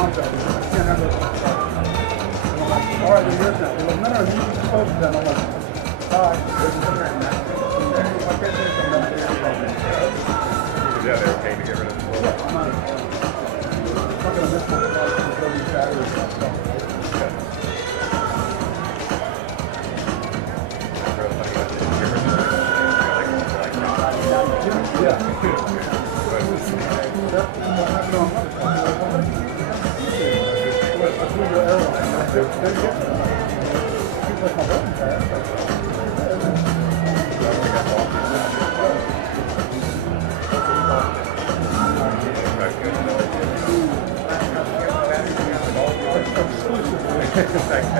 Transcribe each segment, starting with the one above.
Yeah, they were paying to get rid of the floor.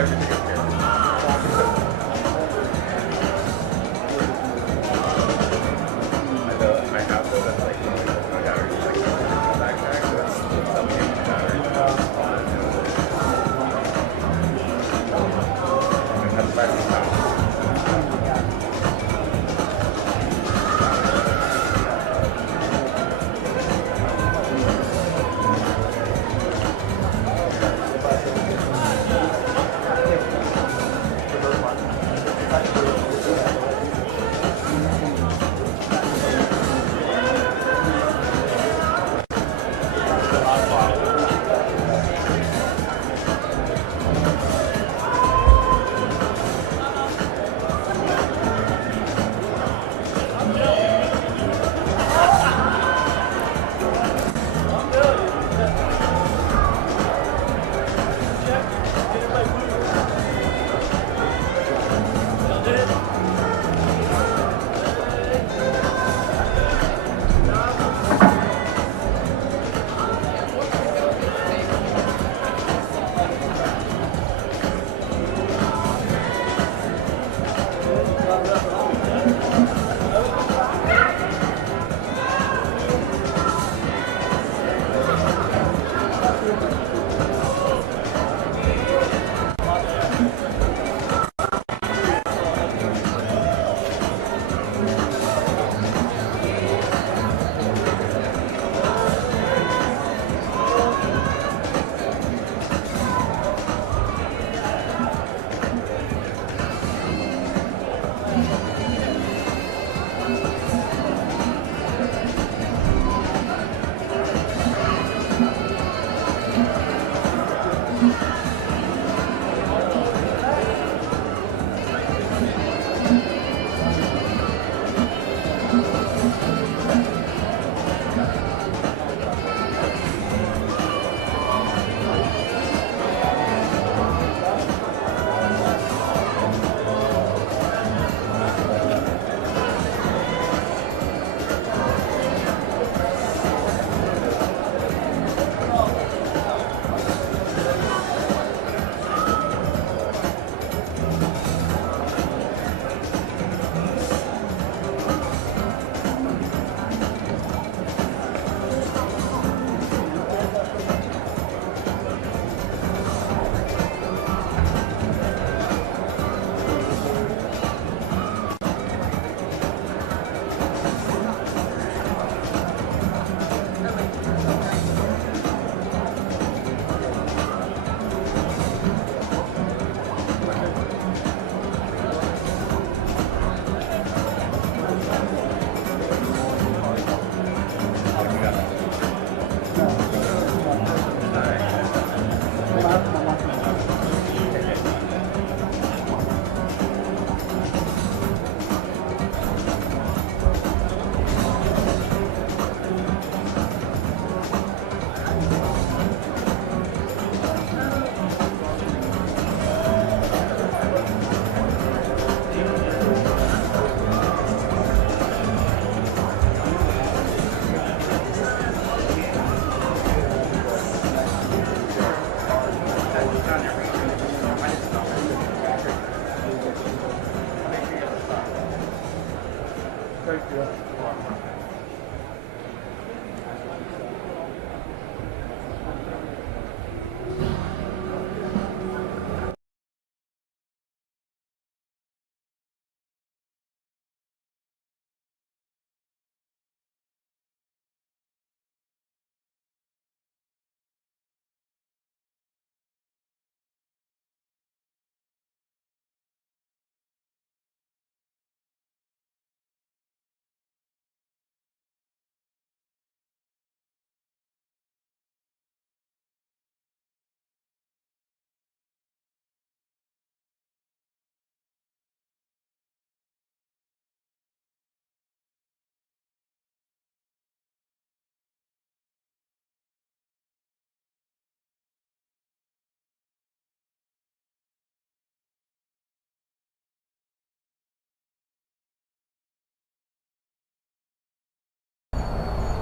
Everything is here. I have those that's like my battery like backpack, so that's something in the battery. And that's back in town.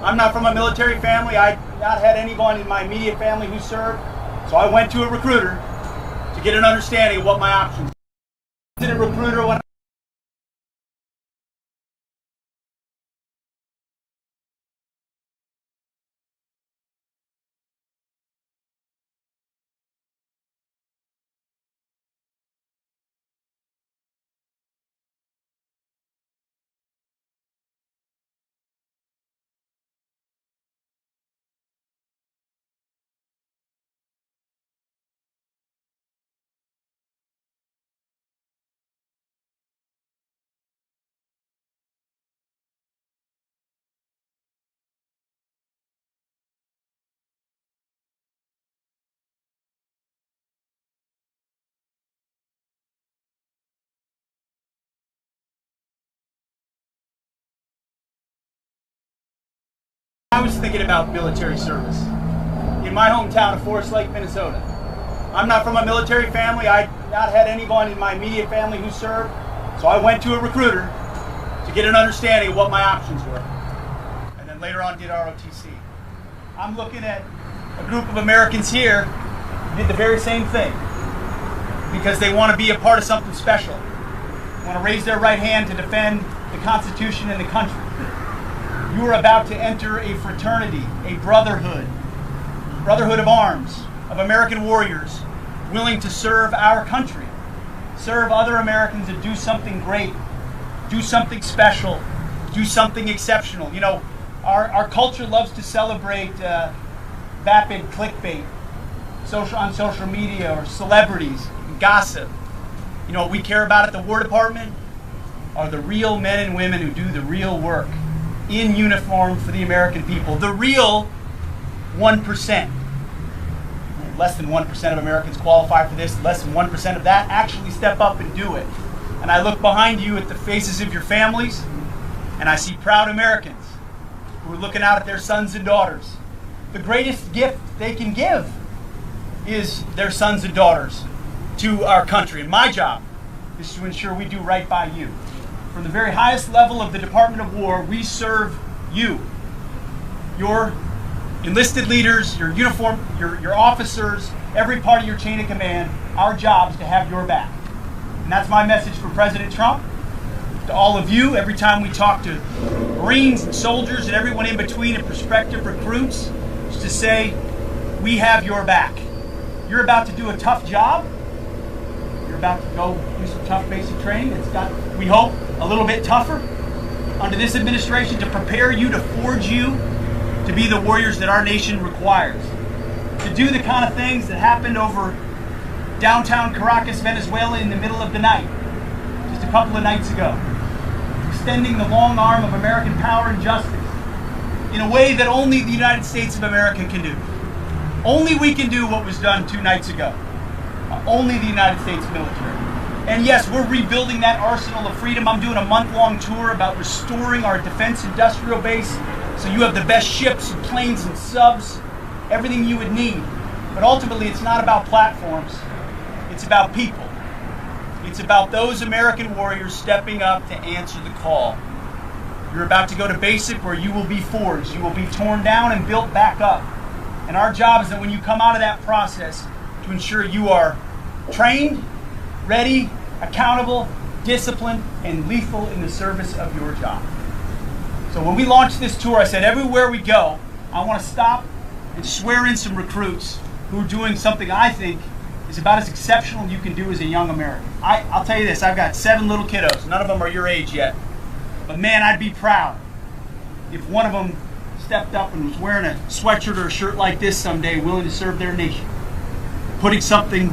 I'm not from a military family. I not had anyone in my immediate family who served, so I went to a recruiter to get an understanding of what my options were. I did a recruiter when I was thinking about military service in my hometown of Forest Lake, Minnesota. I'm not from a military family. I not had anyone in my immediate family who served, so I went to a recruiter to get an understanding of what my options were. And then later on did ROTC. I'm looking at a group of Americans here who did the very same thing because they want to be a part of something special. They want to raise their right hand to defend the Constitution and the country. You are about to enter a fraternity, a brotherhood of arms, of American warriors willing to serve our country, serve other Americans and do something great, do something special, do something exceptional. You know, our culture loves to celebrate vapid clickbait on social media or celebrities, gossip. You know what we care about at the War Department are the real men and women who do the real work in uniform for the American people. The real 1%. Less than 1% of Americans qualify for this. Less than 1% of that actually step up and do it. And I look behind you at the faces of your families, and I see proud Americans who are looking out at their sons and daughters. The greatest gift they can give is their sons and daughters to our country. And my job is to ensure we do right by you. From the very highest level of the Department of War, we serve you, your enlisted leaders, your uniform, your officers, every part of your chain of command. Our job is to have your back. And that's my message for President Trump, to all of you, every time we talk to Marines and soldiers and everyone in between and prospective recruits, is to say, we have your back. You're about to do a tough job. You're about to go do some tough basic training. It's got, we hope, a little bit tougher under this administration to prepare you, to forge you to be the warriors that our nation requires. To do the kind of things that happened over downtown Caracas, Venezuela in the middle of the night, just a couple of nights ago. Extending the long arm of American power and justice in a way that only the United States of America can do. Only we can do what was done 2 nights ago. Only the United States military. And yes, we're rebuilding that arsenal of freedom. I'm doing a month-long tour about restoring our defense industrial base so you have the best ships and planes and subs, everything you would need. But ultimately, it's not about platforms. It's about people. It's about those American warriors stepping up to answer the call. You're about to go to basic where you will be forged. You will be torn down and built back up. And our job is that when you come out of that process, to ensure you are trained, ready, accountable, disciplined, and lethal in the service of your job. So when we launched this tour, I said everywhere we go, I want to stop and swear in some recruits who are doing something I think is about as exceptional as you can do as a young American. I'll tell you this, I've got 7 little kiddos. None of them are your age yet. But man, I'd be proud if one of them stepped up and was wearing a sweatshirt or a shirt like this someday, willing to serve their nation. Putting something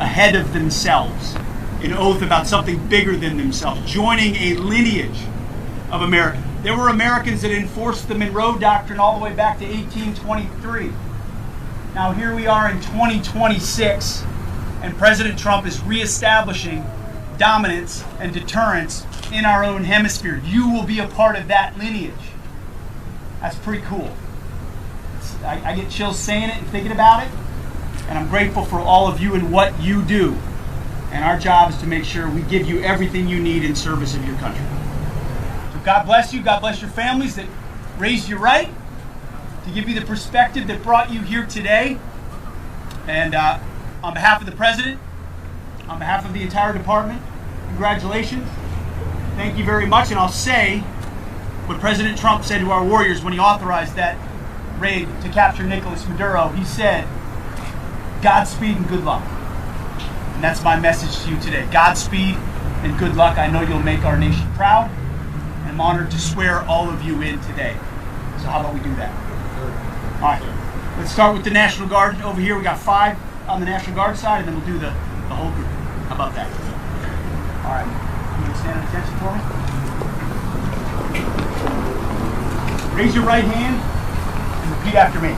ahead of themselves, an oath about something bigger than themselves, joining a lineage of Americans. There were Americans that enforced the Monroe Doctrine all the way back to 1823. Now here we are in 2026, and President Trump is reestablishing dominance and deterrence in our own hemisphere. You will be a part of that lineage. That's pretty cool. I get chills saying it and thinking about it. And I'm grateful for all of you and what you do. And our job is to make sure we give you everything you need in service of your country. So God bless you. God bless your families that raise your right to give you the perspective that brought you here today. And on behalf of the President, on behalf of the entire department, congratulations. Thank you very much. And I'll say what President Trump said to our warriors when he authorized that raid to capture Nicolas Maduro. He said, Godspeed and good luck. And that's my message to you today. Godspeed and good luck. I know you'll make our nation proud. And I'm honored to swear all of you in today. So how about we do that? All right. Let's start with the National Guard over here. We got 5 on the National Guard side, and then we'll do the whole group. How about that? All right. You can stand at attention for me. Raise your right hand and repeat after me.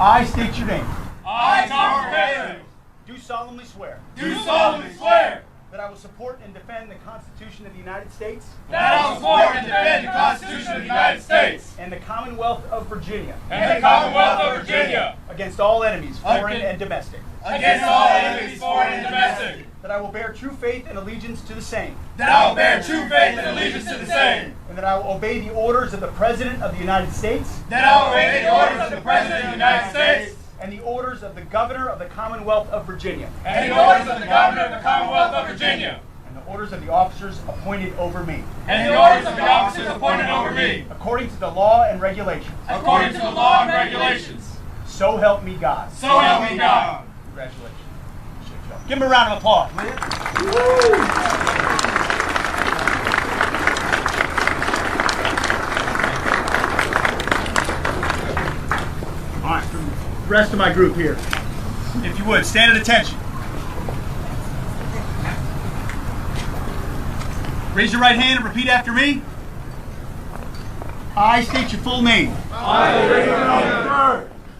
I state your name. I, Tom Bailey, Do solemnly swear do solemnly swear that I will support and defend the Constitution of the United States that I will support and defend the Constitution of the United States and the Commonwealth of Virginia and the Commonwealth of Virginia against all enemies, foreign and domestic. against all enemies, foreign and domestic, That I will bear true faith and allegiance to the same. that I will bear true faith and allegiance to the same, And that I will obey the orders of the President of the United States that I will obey the orders of the President of the United States and the orders of the Governor of the Commonwealth of Virginia and the orders of the Governor of the Commonwealth of Virginia and the orders of the officers appointed over me, and the orders of the officers appointed over me, according to the law and regulations. according to the law and regulations. So help me God. So help me God. Congratulations. Give him a round of applause, will you? All right, for the rest of my group here, if you would, stand at attention. Raise your right hand and repeat after me. I state your full name.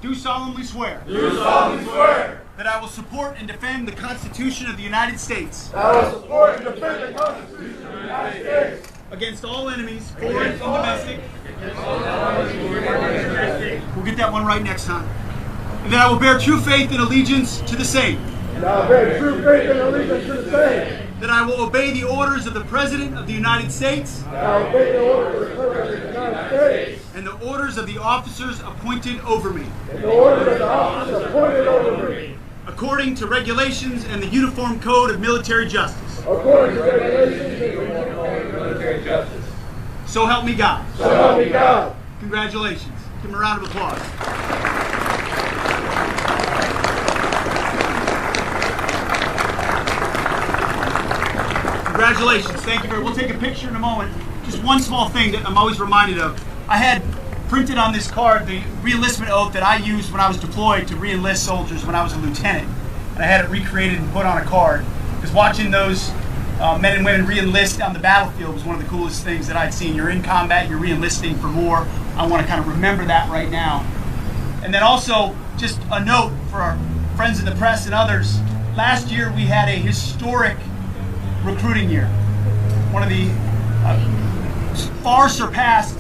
Do solemnly swear Do solemnly swear that I will support and defend the Constitution of the United States that I will support and defend the Constitution of the United States against all enemies, foreign and domestic. We'll get that one right next time. And that I will bear true faith and allegiance to the same. and I will bear true faith and allegiance to the same, That I will obey the orders of the President of the United States that I will obey the orders of the President of the United States and the orders of the officers appointed over me, and the orders of the officers appointed over me, according to regulations and the Uniform Code of Military Justice. according to regulations and the Uniform Code of Military Justice. So help me God. So help me God. Congratulations. Give him a round of applause. Congratulations. Thank you very much. We'll take a picture in a moment. Just one small thing that I'm always reminded of. I had printed on this card the re-enlistment oath that I used when I was deployed to re-enlist soldiers when I was a lieutenant. And I had it recreated and put on a card. Because watching those men and women re-enlist on the battlefield was one of the coolest things that I'd seen. You're in combat, you're re-enlisting for more. I want to kind of remember that right now. And then also, just a note for our friends in the press and others. Last year we had a historic recruiting year. One of the far surpassed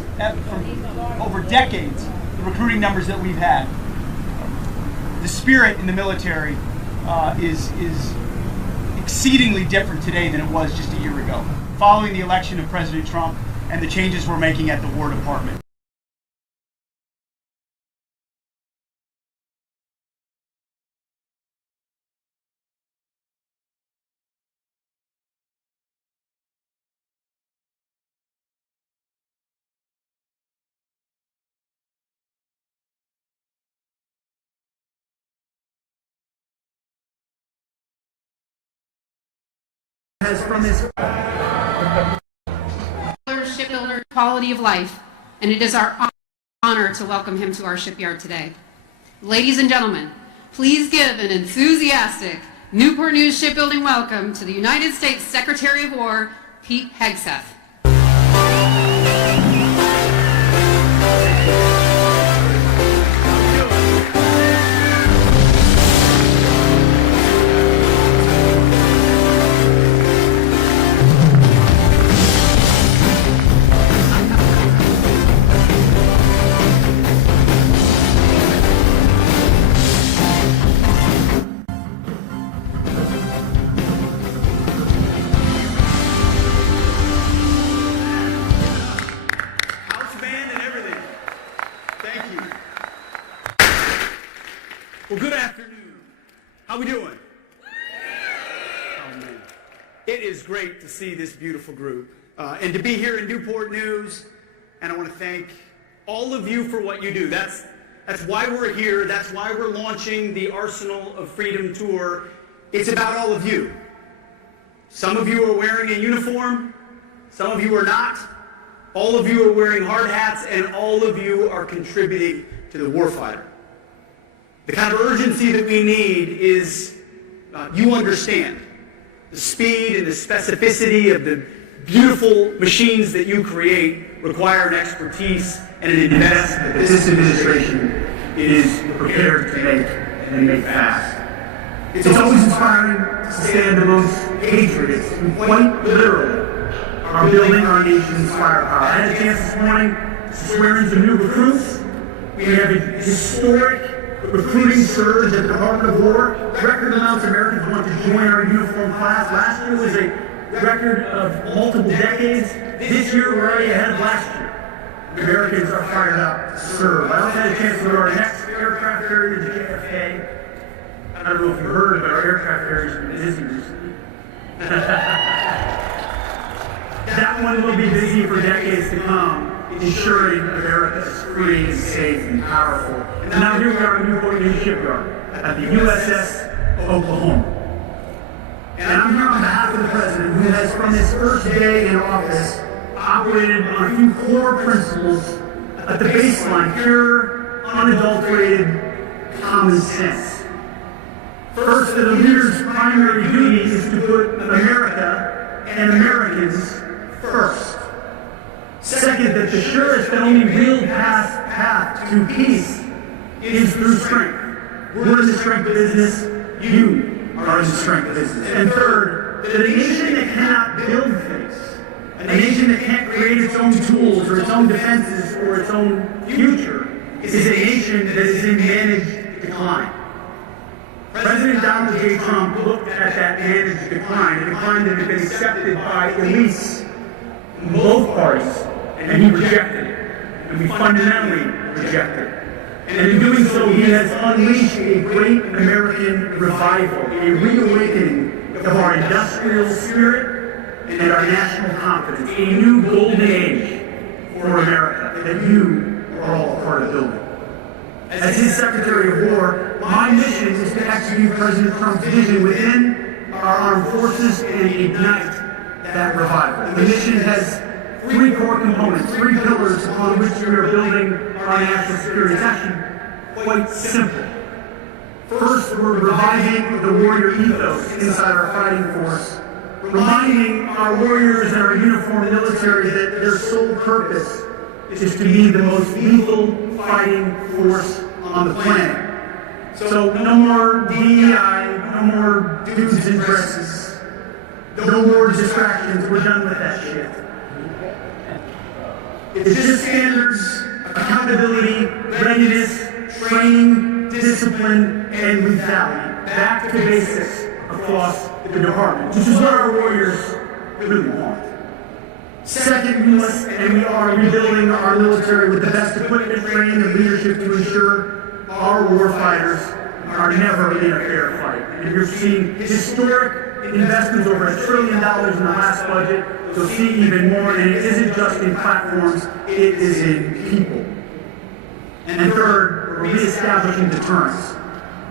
from over decades the recruiting numbers that we've had. The spirit in the military is exceedingly different today than it was just a year ago, following the election of President Trump and the changes we're making at the War Department. From his shipbuilder quality of life, and it is our honor to welcome him to our shipyard today. Ladies and gentlemen, please give an enthusiastic Newport News shipbuilding welcome to the United States Secretary of War, Pete Hegseth. Well, good afternoon. How we doing? Oh, man. It is great to see this beautiful group and to be here in Newport News. And I want to thank all of you for what you do. That's why we're here. That's why we're launching the Arsenal of Freedom Tour. It's about all of you. Some of you are wearing a uniform. Some of you are not. All of you are wearing hard hats, and all of you are contributing to the warfighter. The kind of urgency that we need is you understand the speed and the specificity of the beautiful machines that you create require an expertise and an investment that this administration is prepared to make and make fast. It's always inspiring to stand amongst patriots who quite literally are building our nation's firepower. I had a chance this morning to swear in some new recruits. We have a historic recruiting surge at the Department of War. Record amounts of Americans want to join our uniform class. Last year was a record of multiple decades. This year we're already ahead of last year. Americans are fired up to serve. I also had a chance to go to our next aircraft carrier to JFK. I don't know if you heard, but our aircraft carrier's been busy recently. That one will be busy for decades to come, ensuring America is free and safe and powerful. And now here we are in Newport News shipyard at the USS Oklahoma. And I'm here on behalf of the President, who has from his first day in office operated on a few core principles at the baseline: pure, unadulterated common sense. First, the leader's primary duty is to put America and Americans first. Second, that the surest and only real path to peace is through strength. We're in the strength business. You are in the strength business. And third, that a nation that cannot build things, a nation that can't create its own tools or its own defenses or its own future, is a nation that is in managed decline. President Donald J. Trump looked at that managed decline, a decline that had been accepted by elites in both parties, and he rejected it. And we fundamentally rejected it. And in doing so, he has unleashed a great American revival, a reawakening of our industrial spirit and our national confidence, a new golden age for America that you are all a part of building. As his Secretary of War, my mission is to execute President Trump's vision within our armed forces and ignite that revival. The mission has three core components, three pillars upon which we are building our national security. It's actually quite simple. First, we're reviving the warrior ethos inside our fighting force, reminding our warriors and our uniformed military that their sole purpose is to be the most lethal fighting force on the planet. So no more DEI, no more dudes and dresses, no more distractions. We're done with that shit. It's just standards, accountability, readiness, training, discipline, and lethality. Back to basics across the department, which is what our warriors really want. Second, we must and we are rebuilding our military with the best equipment, training, and leadership to ensure our warfighters are never in a fair fight. And you're seeing historic investments, over $1 trillion in the last budget. You'll see even more, and it isn't just in platforms, it is in people. And third, we're reestablishing deterrence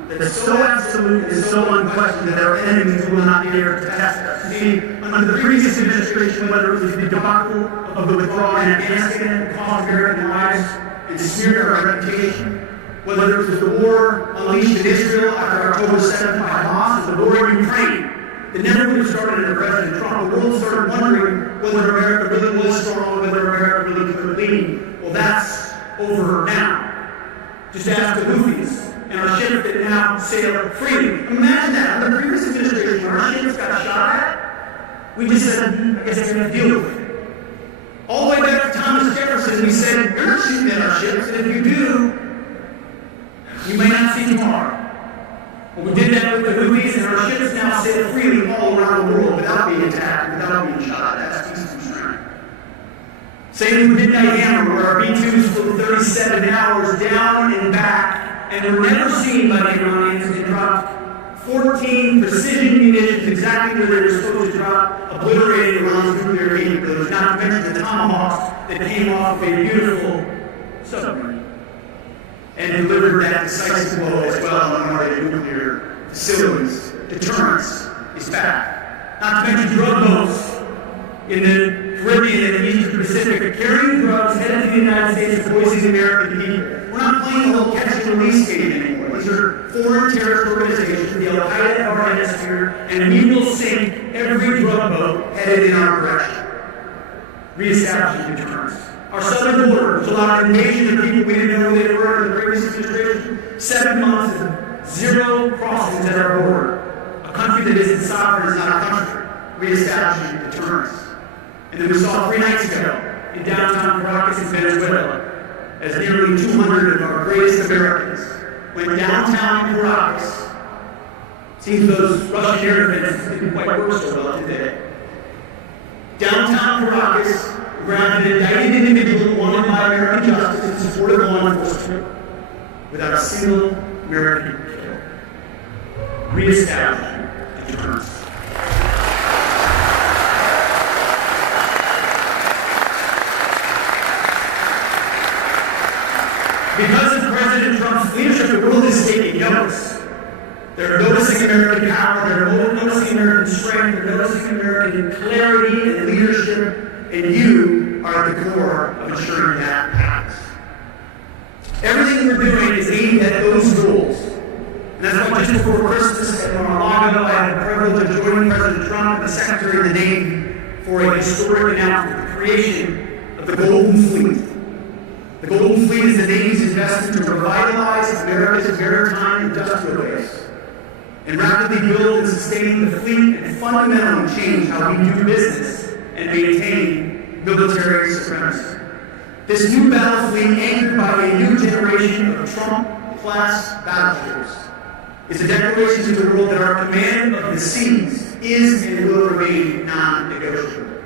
that's so absolute and so unquestioned that our enemies will not dare to test us. You see, under the previous administration, whether it was the debacle of the withdrawal in Afghanistan that cost American lives and smeared our reputation, whether it was the war unleashed in Israel after October 7th by Hamas, the war in Ukraine that never would have started under President Trump, the world started wondering whether America really was strong, whether America really could lead. Well, that's over now. Just ask the Houthis and our ship that now sail freely. Imagine that. Under the previous administration, our ships got shot at. We just said, I guess we're going to deal with it. All the way back to Thomas Jefferson, we said, you're not shooting at our ships, and if you do, you may not see tomorrow. Well, we did that with the Houthis, and our ships now sail freely all around the world without being attacked, without being shot at. That's peaceful strength. Same with Midnight Hammer, where our B-2s flew 37 hours down and back and were never seen by the Iranians and dropped 14 precision munitions exactly where they were supposed to drop, obliterating Iran's nuclear capabilities, not to mention the tomahawks that came off a beautiful submarine and delivered that decisive blow as well on our nuclear facilities. Deterrence is back. Not to mention drug boats in the Caribbean and the Eastern Pacific carrying drugs headed to the United States and poisoning American people. We're not playing the whole catch and release game anymore. These are foreign terrorist organizations, the Al-Qaeda of our hemisphere, and we will sink every drug boat headed in our direction. Reestablishing deterrence. Our southern border, which allowed an invasion of people we didn't know who they were in the previous administration, 7 months of zero crossings at our border. A country that isn't sovereign is not a country. Reestablishing deterrence. And then we saw 3 nights ago in downtown Caracas in Venezuela, as nearly 200 of our greatest Americans went downtown Caracas. Seems those Russian air defenses didn't quite work so well today. Downtown Caracas grounded an indicted individual wanted by American justice in support of law enforcement without a single American killed. Reestablishing deterrence. Because of President Trump's leadership, the world is taking notice. They're noticing American power, they're noticing American strength, they're noticing American clarity and leadership, and you are at the core of ensuring that happens. Everything we're doing is aimed at those goals. And that's why just before Christmas at Mar-a-Lago, I had the privilege of joining President Trump and the Secretary of the Navy for a historic announcement, the creation of the Golden Fleet. The Golden Fleet is the Navy's investment to revitalize America's maritime industrial base and rapidly build and sustain the fleet and fundamentally change how we do business and maintain military supremacy. This new battle fleet, anchored by a new generation of Trump-class battleships, is a declaration to the world that our command of the seas is and will remain non-negotiable.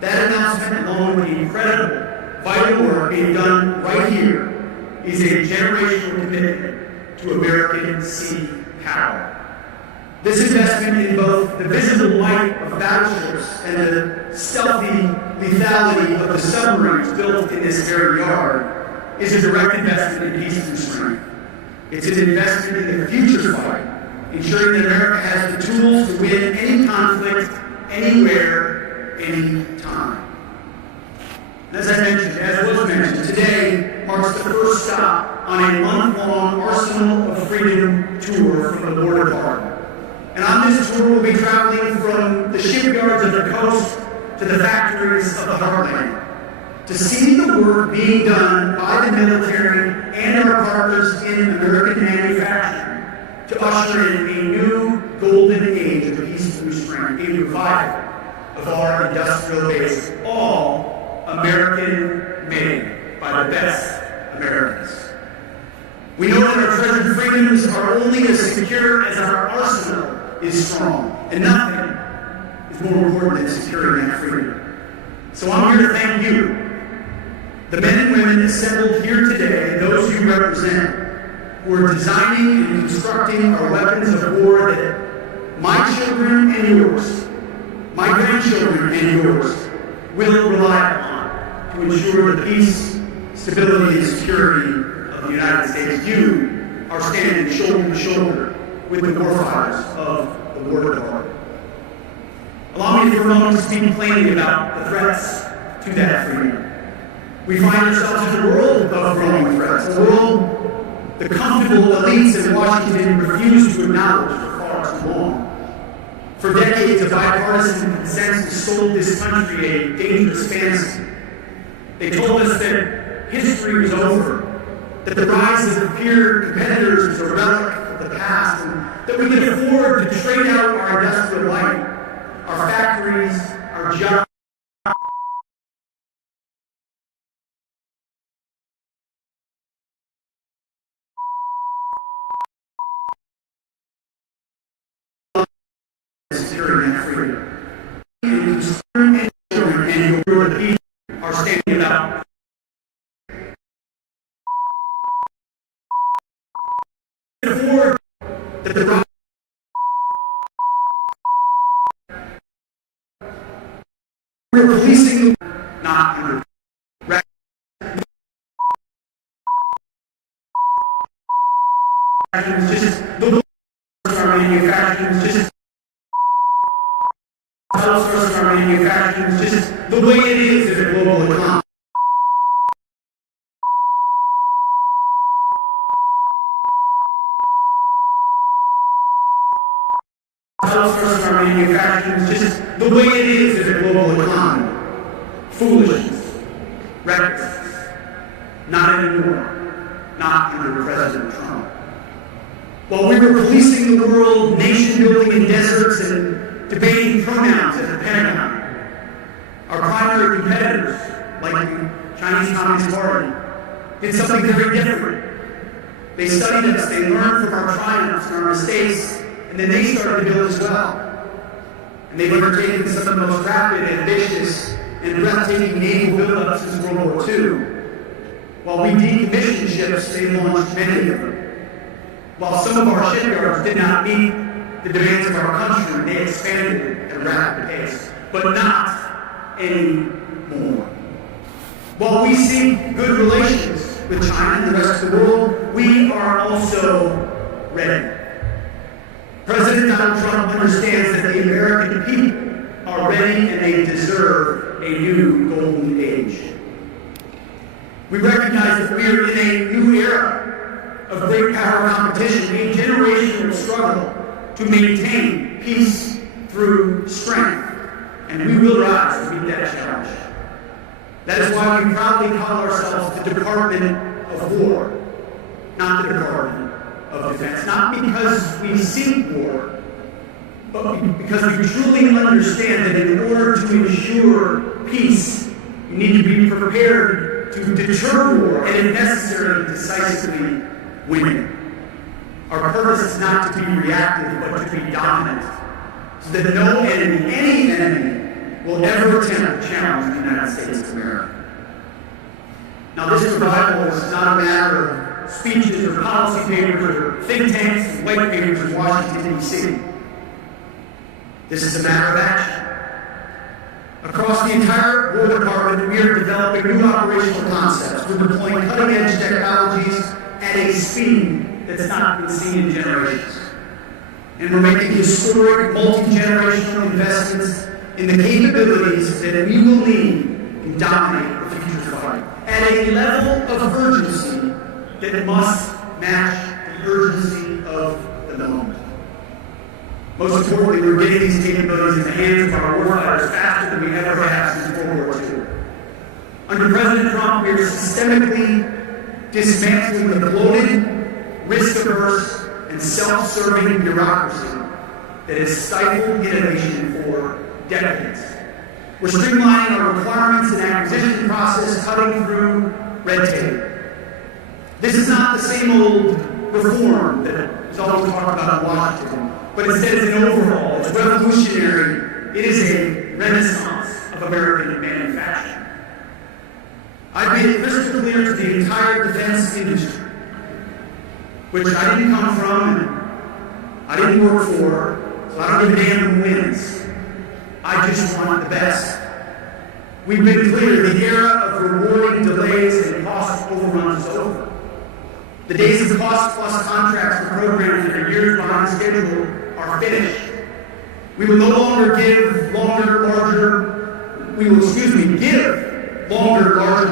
That announcement, along with the incredible vital work being done right here, is a generational commitment to American sea power. This investment in both the visible might of battleships and the stealthy lethality of the submarines built in this very yard is a direct investment in peace and strength. It's an investment in the future fight, ensuring that America has the tools to win any conflict, anywhere, anytime. As I mentioned, as was mentioned, today marks the first stop on a month-long Arsenal of Freedom tour from the War Department. And on this tour, we'll be traveling from the shipyards of the coast to the factories of the heartland to see the work being done by the military and our partners in American manufacturing to usher in a new golden age of peaceful strength, a revival of our industrial base, all American made by the best Americans. We know that our treasured freedoms are only as secure as our arsenal is strong, and nothing is more important than securing that freedom. So I'm here to thank you, the men and women assembled here today, and those you represent, who are designing and constructing our weapons of war that my children and yours, my grandchildren and yours, will rely upon to ensure the peace, stability, and security of the United States. You are standing shoulder to shoulder with the warfighters of the War Department. Allow me for a moment to speak plainly about the threats to that freedom. We find ourselves in a world of growing threats, a world the comfortable elites in Washington refuse to acknowledge for far too long. For decades, a bipartisan consensus sold this country a dangerous fantasy. They told us that history was over, that the rise of peer competitors was a relic of the past, and that we could afford to trade out our industrial life, our factories, our jobs, securing that freedom. And children and your people are standing about. afford that the we're releasing not under just as the our manufacturing, just as our manufacturing, just as the way it is in a global economy. Our manufacturing, just as the way it is in a global economy. Foolishness, recklessness, not anymore, not under President Trump. While we were policing the world, nation building in deserts, and debating pronouns at the Pentagon, our primary competitors, like the Chinese Communist Party, did something very different. They studied us, they learned from our triumphs and our mistakes, and then they started to build as well. And they've undertaken some of the most rapid, ambitious, and breathtaking naval buildups since World War II. While we decommissioned ships, they launched many of them. While some of our shipyards did not meet the demands of our country, they expanded at a rapid pace, but not anymore. While we seek good relations with China and the rest of the world, we are also ready. President Donald Trump understands that the American people are ready and they deserve a new golden age. We recognize that we are in a new era of great power competition, a generational struggle to maintain peace through strength, and we will rise to meet that challenge. That is why we proudly call ourselves the Department of War, not the Department of Defense, not because we seek war, but because we truly understand that in order to ensure peace, you need to be prepared to deter war and, if necessary, decisively win it. Our purpose is not to be reactive, but to be dominant, so that no enemy, any enemy, will ever attempt to challenge the United States of America. Now, this revival is not a matter of speeches or policy papers or think tanks and white papers in Washington, D.C. This is a matter of action. Across the entire War Department, we are developing new operational concepts. We're deploying cutting-edge technologies at a speed that's not been seen in generations. And we're making historic, multi-generational investments in the capabilities that we will need to dominate the future fight at a level of urgency that must match the urgency of the moment. Most importantly, we're getting these capabilities in the hands of our warfighters faster than we ever have since World War II. Under President Trump, we are systemically dismantling the bloated, risk-averse, and self-serving bureaucracy that has stifled innovation for decades. We're streamlining our requirements and acquisition process, cutting through red tape. This is not the same old reform that is always talked about in Washington, but instead it's an overhaul, it's revolutionary, it is a renaissance of American manufacturing. I've made it crystal clear to the entire defense industry, which I didn't come from and I didn't work for, so I don't give a damn who wins. I just want the best. We've been clear, the era of rewarding delays and cost overruns is over. The days of cost-plus contracts for programs that are years behind schedule are finished. We will no longer give longer, larger,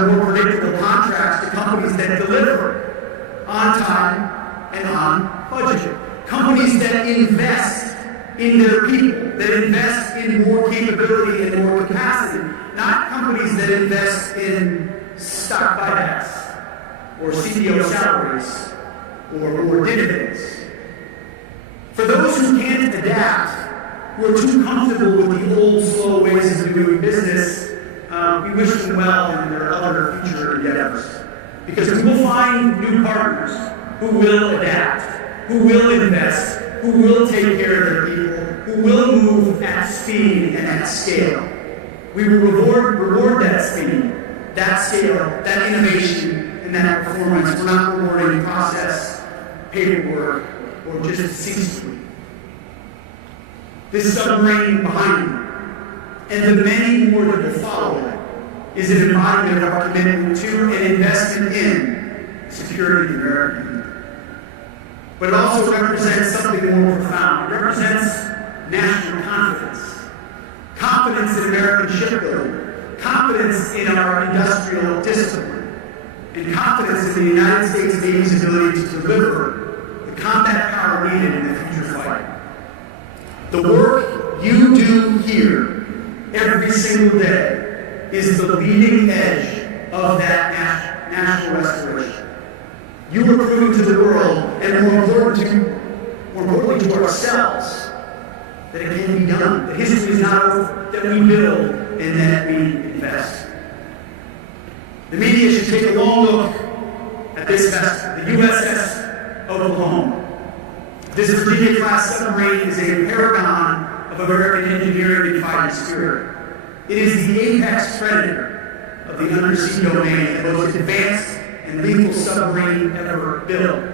more predictable contracts to companies that deliver on time and on budget. Companies that invest in their people, that invest in more capability and more capacity, not companies that invest in stock buybacks or CEO salaries or dividends. For those who can't adapt, who are too comfortable with the old, slow ways of doing business, we wish them well in their other future endeavors. Because we will find new partners who will adapt, who will invest, who will take care of their people, who will move at speed and at scale. We will reward that speed, that scale, that innovation, and that performance. We're not rewarding process, paperwork, or just a C-suite. This submarine behind you, and the many more that will follow it, is an embodiment of our commitment to and investment in security of the American people. But it also represents something more profound. It represents national confidence. Confidence in American shipbuilding. Confidence in our industrial discipline. And confidence in the United States Navy's ability to deliver the combat power needed in the future fight. The work you do here every single day is the leading edge of that national restoration. You are proving to the world, and more importantly to ourselves, that it can be done. That history is not over, that we build and that we invest. The media should take a long look at this vessel, the USS Oklahoma. This Virginia-class submarine is a paragon of American engineering and fighting spirit. It is the apex predator of the undersea domain, the most advanced and lethal submarine ever built.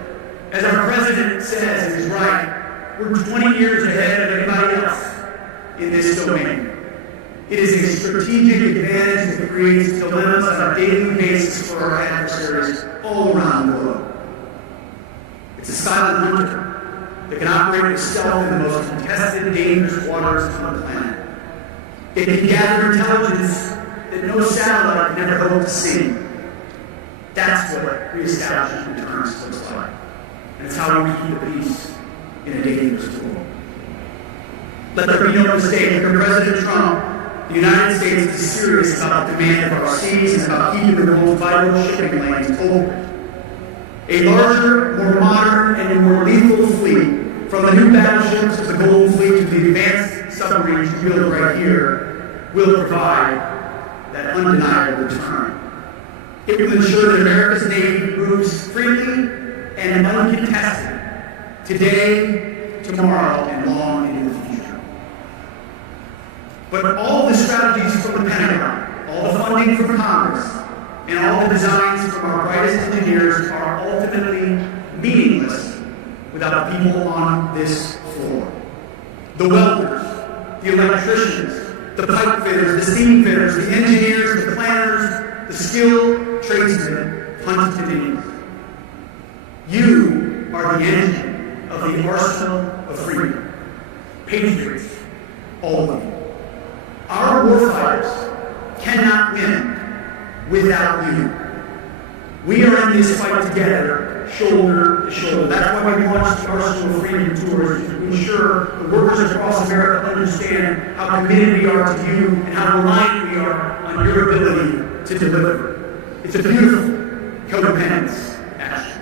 As our president says, and is right, we're 20 years ahead of anybody else in this domain. It is a strategic advantage that creates dilemmas on a daily basis for our adversaries all around the globe. It's a silent hunter that can operate with stealth in the most contested, dangerous waters on the planet. It can gather intelligence that no satellite can ever hope to see. That's what reestablishing deterrence looks like. And it's how we keep the peace in a dangerous world. Let there be no mistake, under President Trump, the United States is serious about the demand of our seas and about keeping the most vital shipping lanes open. A larger, more modern, and more lethal fleet, from the new battleships of the Golden Fleet to the advanced submarines we build right here, will provide that undeniable deterrent. It will ensure that America's Navy moves freely and uncontested today, tomorrow, and long into the future. But all the strategies from the Pentagon, all the funding from Congress, and all the designs from our brightest engineers are ultimately meaningless without people on this floor. The welders, the electricians, the pipe fitters, the steam fitters, the engineers, the planners, the skilled tradesmen, hunted in. You are the engine of the arsenal of freedom. Patriots, all of you. Our warfighters cannot win without you. We are in this fight together, shoulder to shoulder. That's why we launched the Arsenal of Freedom Tours, to ensure the workers across America understand how committed we are to you and how reliant we are on your ability to deliver. It's a beautiful codependence action.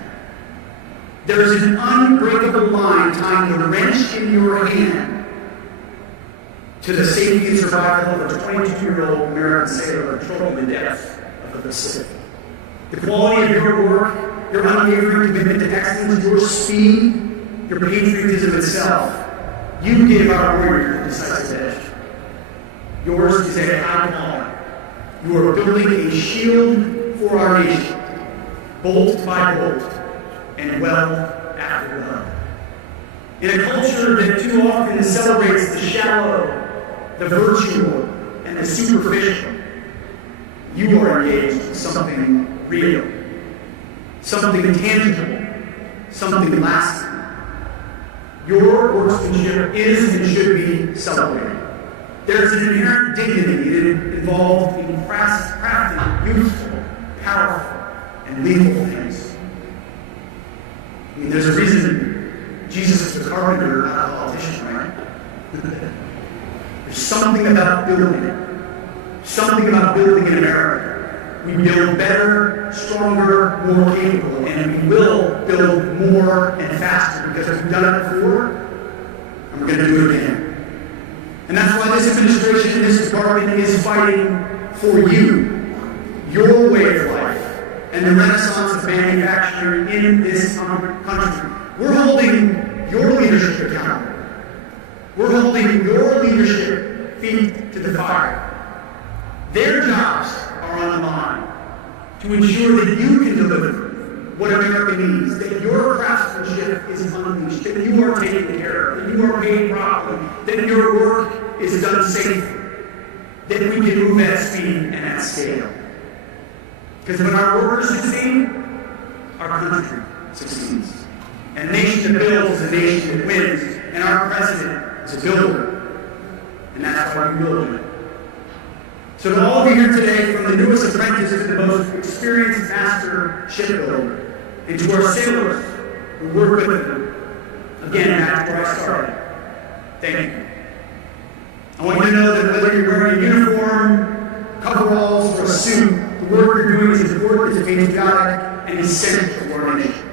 There is an unbreakable line tying the wrench in your hand to the safety and survival of a 22-year-old American sailor patrolling the depths of the Pacific. The quality of your work, your unwavering commitment to excellence, your speed, your patriotism itself, you give our warriors a decisive edge. Yours is a high calling. You are building a shield for our nation, bolt by bolt, and well after well. In a culture that too often celebrates the shallow, the virtual, and the superficial, you are engaged in something real, something tangible, something lasting. Your workmanship is and should be celebrated. There's an inherent dignity involved in crafting useful, powerful, and lethal things. I mean, there's a reason Jesus was a carpenter, not a politician, right? There's something about building it. Something about building in America. We build better, stronger, more capable, and we will build more and faster because we've done it before, and we're going to do it again. And that's why this administration and this department is fighting for you, your way of life, and the renaissance of manufacturing in this country. We're holding your leadership accountable. We're holding your leadership feet to the fire. Their jobs are on the line to ensure that you can deliver what America needs, that your craftsmanship that you are paid properly, that your work is done safely, that we can move at speed and at scale. Because when our workers succeed, our country succeeds. And a nation that builds is a nation that wins, and our president is a builder. And that's why we build it. So to all of you here today, from the newest apprentice to the most experienced master shipbuilder, and to our sailors who work with them, again, that's where I started. Thank you. I want you to know that whether you're wearing a uniform, coveralls, or a suit, the work you're doing is important, it's patriotic, and essential to our nation.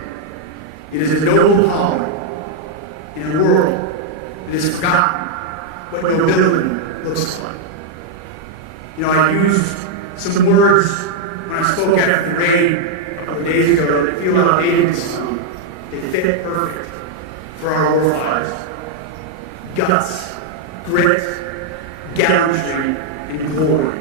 It is a noble calling in a world that has forgotten what nobility looks like. You know, I used some words when I spoke after the raid a couple of days ago that feel outdated to some. They fit perfect for our warfighters. Guts, grit, gallantry, and glory.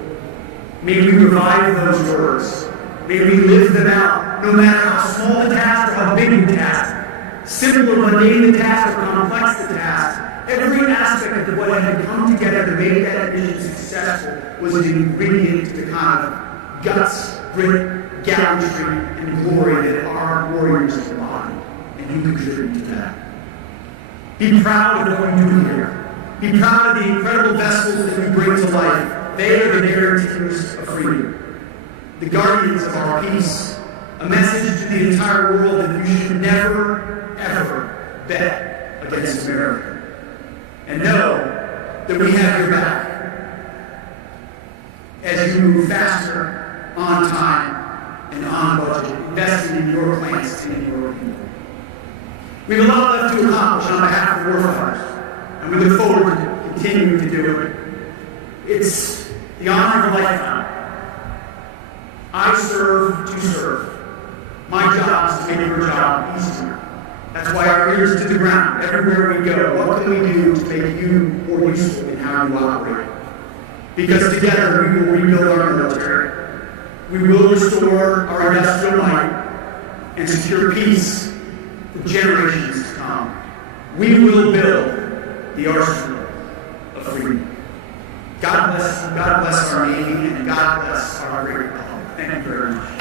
May we revive those words. May we live them out, no matter how small the task or how big the task, simple or mundane the task or complex the task. Every aspect of what had come together to make that mission successful was an ingredient to the kind of guts, grit, gallantry, and glory that our warriors embody. And you contribute to that. Be proud of what you do here. Be proud of the incredible vessels that you bring to life. They are the guarantees of freedom. The guardians of our peace. A message to the entire world that you should never, ever bet against America. And know that we have your back as you move faster, on time, and on budget, investing in your plants and in your people. We have a lot left to accomplish on behalf of warfighters, and we look forward to continuing to do it. It's the honor of a lifetime. I serve to serve. My job is to make your job easier. That's why our ears to the ground, everywhere we go. What can we do to make you more useful in how you operate? Because together we will rebuild our military. We will restore our industrial might and secure peace for generations to come. We will build the arsenal of freedom. God bless our Navy, and God bless our great republic. Thank you very much.